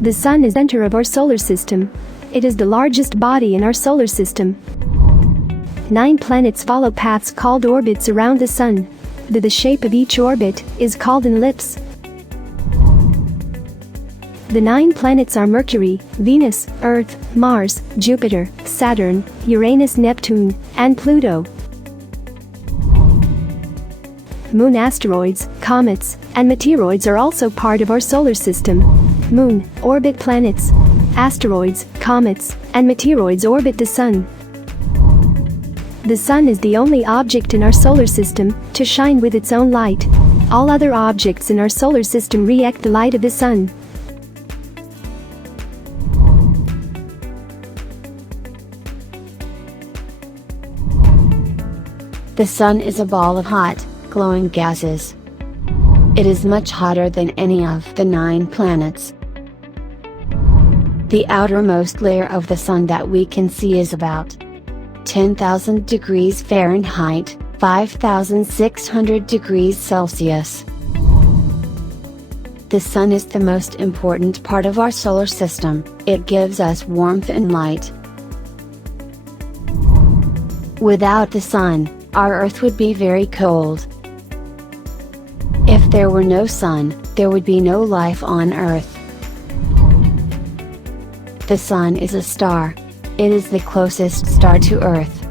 The Sun is the center of our solar system. It is the largest body in our solar system. 9 planets follow paths called orbits around the Sun. The shape of each orbit is called an ellipse. The 9 planets are Mercury, Venus, Earth, Mars, Jupiter, Saturn, Uranus, Neptune, and Pluto. Moon, asteroids, comets, and meteoroids are also part of our solar system. Moon, orbit planets. Asteroids, comets, and meteoroids orbit the Sun. The Sun is the only object in our solar system to shine with its own light. All other objects in our solar system react the light of the Sun. The Sun is a ball of hot, glowing gases. It is much hotter than any of the 9 planets. The outermost layer of the Sun that we can see is about 10,000 degrees Fahrenheit, 5,600 degrees Celsius. The Sun is the most important part of our solar system. It gives us warmth and light. Without the Sun, our Earth would be very cold. If there were no Sun, there would be no life on Earth. The Sun is a star. It is the closest star to Earth.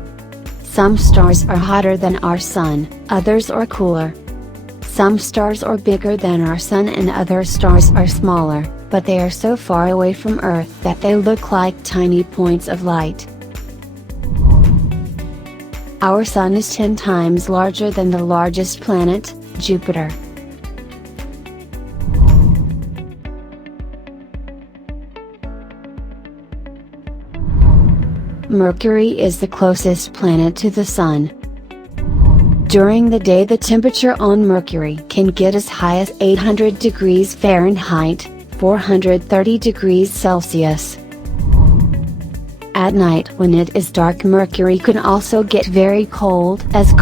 Some stars are hotter than our Sun, others are cooler. Some stars are bigger than our Sun and other stars are smaller, but they are so far away from Earth that they look like tiny points of light. Our Sun is 10 times larger than the largest planet, Jupiter. Mercury is the closest planet to the Sun. During the day, the temperature on Mercury can get as high as 800 degrees Fahrenheit, 430 degrees Celsius. At night, when it is dark, Mercury can also get very cold as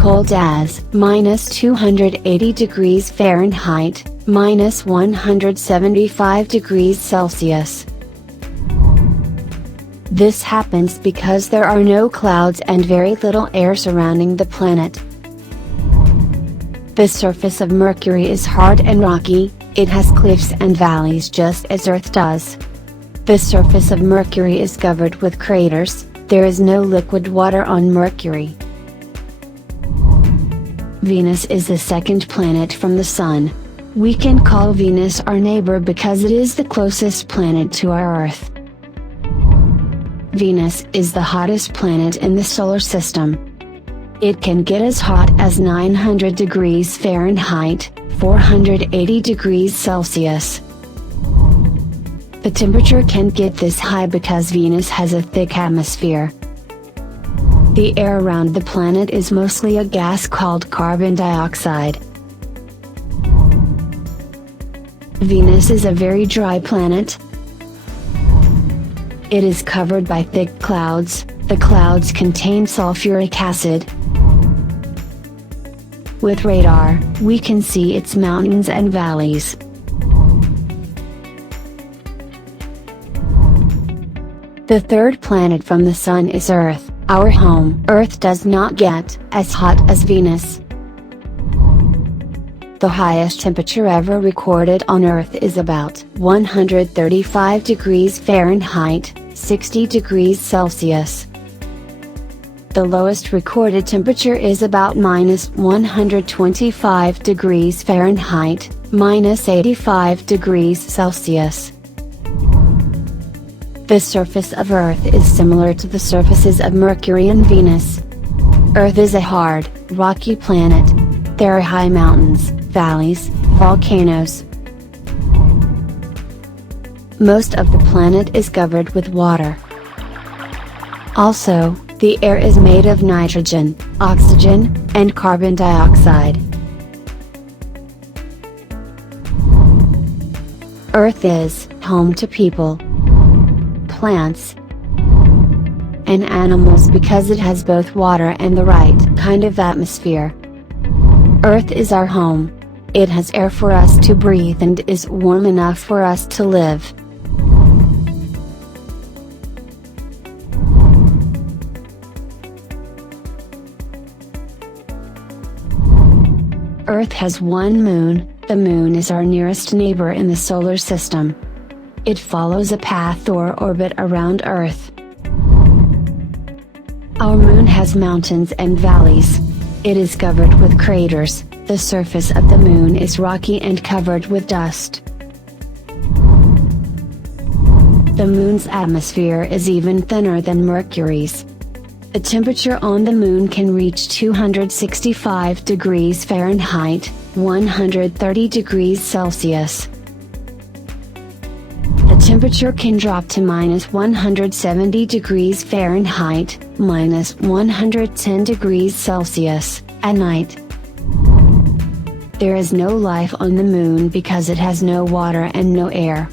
minus 280 degrees Fahrenheit, minus 175 degrees Celsius. This happens because there are no clouds and very little air surrounding the planet. The surface of Mercury is hard and rocky. It has cliffs and valleys just as Earth does. The surface of Mercury is covered with craters. There is no liquid water on Mercury. Venus is the second planet from the Sun. We can call Venus our neighbor because it is the closest planet to our Earth. Venus is the hottest planet in the solar system. It can get as hot as 900 degrees Fahrenheit, 480 degrees Celsius. The temperature can get this high because Venus has a thick atmosphere. The air around the planet is mostly a gas called carbon dioxide. Venus is a very dry planet. It is covered by thick clouds. The clouds contain sulfuric acid. With radar, we can see its mountains and valleys. The third planet from the Sun is Earth, our home. Earth does not get as hot as Venus. The highest temperature ever recorded on Earth is about 135 degrees Fahrenheit, 60 degrees Celsius. The lowest recorded temperature is about minus 125 degrees Fahrenheit, minus 85 degrees Celsius. The surface of Earth is similar to the surfaces of Mercury and Venus. Earth is a hard, rocky planet. There are high mountains, valleys, volcanoes. Most of the planet is covered with water. Also, the air is made of nitrogen, oxygen, and carbon dioxide. Earth is home to people, plants, and animals because it has both water and the right kind of atmosphere. Earth is our home. It has air for us to breathe and is warm enough for us to live. Earth has one moon. The moon is our nearest neighbor in the solar system. It follows a path or orbit around Earth. Our moon has mountains and valleys. It is covered with craters. The surface of the moon is rocky and covered with dust. The moon's atmosphere is even thinner than Mercury's. The temperature on the moon can reach 265 degrees Fahrenheit, 130 degrees Celsius. The temperature can drop to minus 170 degrees Fahrenheit, minus 110 degrees Celsius, at night. There is no life on the moon because it has no water and no air.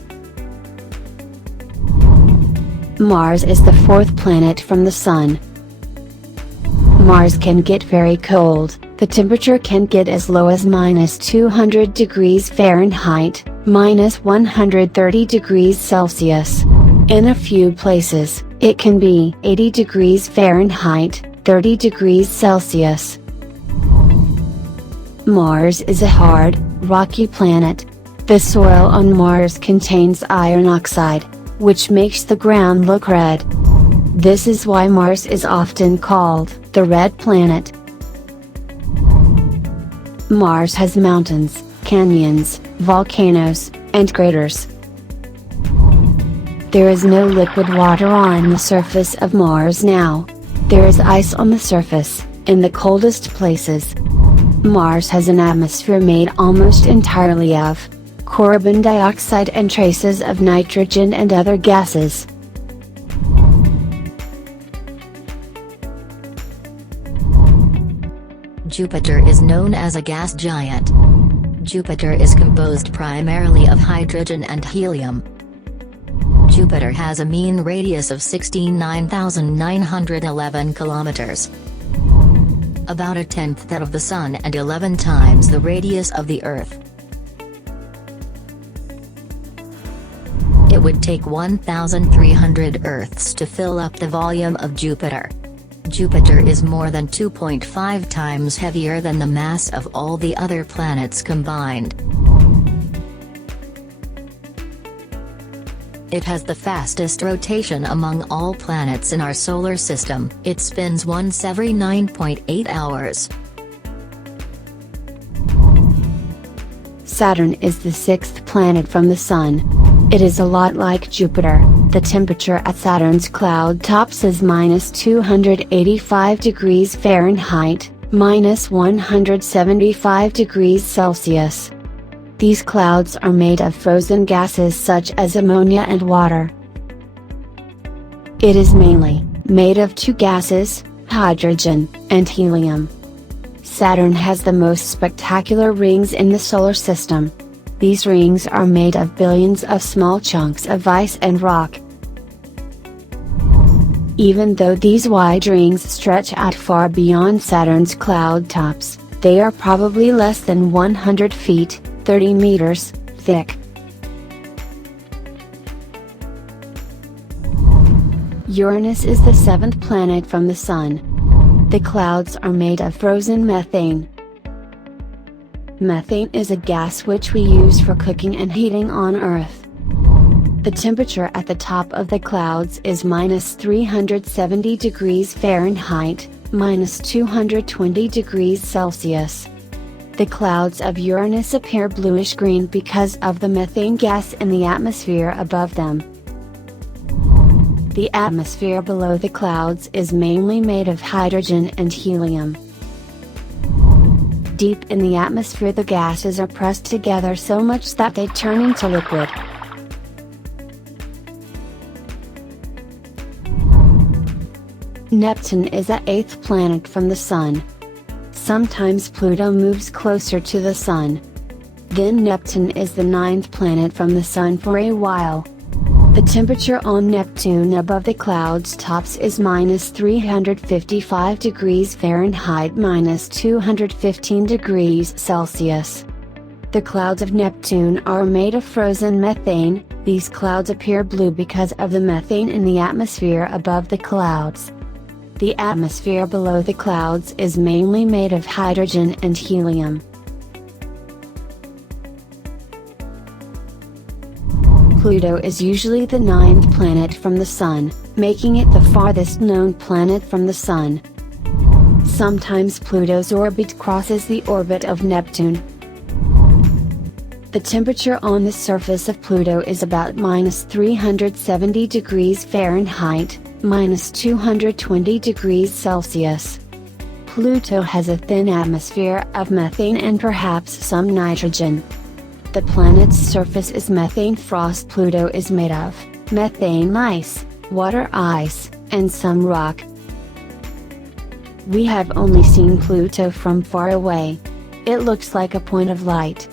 Mars is the fourth planet from the Sun. Mars can get very cold. The temperature can get as low as minus 200 degrees Fahrenheit, minus 130 degrees Celsius. In a few places, it can be 80 degrees Fahrenheit, 30 degrees Celsius. Mars is a hard, rocky planet. The soil on Mars contains iron oxide, which makes the ground look red. This is why Mars is often called the red planet. Mars has mountains, canyons, volcanoes, and craters. There is no liquid water on the surface of Mars now. There is ice on the surface, in the coldest places. Mars has an atmosphere made almost entirely of carbon dioxide and traces of nitrogen and other gases. Jupiter is known as a gas giant. Jupiter is composed primarily of hydrogen and helium. Jupiter has a mean radius of 69,911 kilometers. About a tenth that of the Sun and 11 times the radius of the Earth. It would take 1,300 Earths to fill up the volume of Jupiter. Jupiter is more than 2.5 times heavier than the mass of all the other planets combined. It has the fastest rotation among all planets in our solar system. It spins once every 9.8 hours. Saturn is the sixth planet from the Sun. It is a lot like Jupiter. The temperature at Saturn's cloud tops is minus 285 degrees Fahrenheit, minus 175 degrees Celsius. These clouds are made of frozen gases such as ammonia and water. It is mainly made of two gases, hydrogen and helium. Saturn has the most spectacular rings in the solar system. These rings are made of billions of small chunks of ice and rock. Even though these wide rings stretch out far beyond Saturn's cloud tops, they are probably less than 100 feet, 30 meters, thick. Uranus is the seventh planet from the Sun. The clouds are made of frozen methane. Methane is a gas which we use for cooking and heating on Earth. The temperature at the top of the clouds is minus 370 degrees Fahrenheit, minus 220 degrees Celsius. The clouds of Uranus appear bluish-green because of the methane gas in the atmosphere above them. The atmosphere below the clouds is mainly made of hydrogen and helium. Deep in the atmosphere the gases are pressed together so much that they turn into liquid. Neptune is the eighth planet from the Sun. Sometimes Pluto moves closer to the Sun. Then Neptune is the ninth planet from the Sun for a while. The temperature on Neptune above the clouds tops is minus 355 degrees Fahrenheit, minus 215 degrees Celsius. The clouds of Neptune are made of frozen methane. These clouds appear blue because of the methane in the atmosphere above the clouds. The atmosphere below the clouds is mainly made of hydrogen and helium. Pluto is usually the 9th planet from the Sun, making it the farthest known planet from the Sun. Sometimes Pluto's orbit crosses the orbit of Neptune. The temperature on the surface of Pluto is about -370 degrees Fahrenheit, -220 degrees Celsius. Pluto has a thin atmosphere of methane and perhaps some nitrogen. The planet's surface is methane frost. Pluto is made of methane ice, water ice, and some rock. We have only seen Pluto from far away. It looks like a point of light,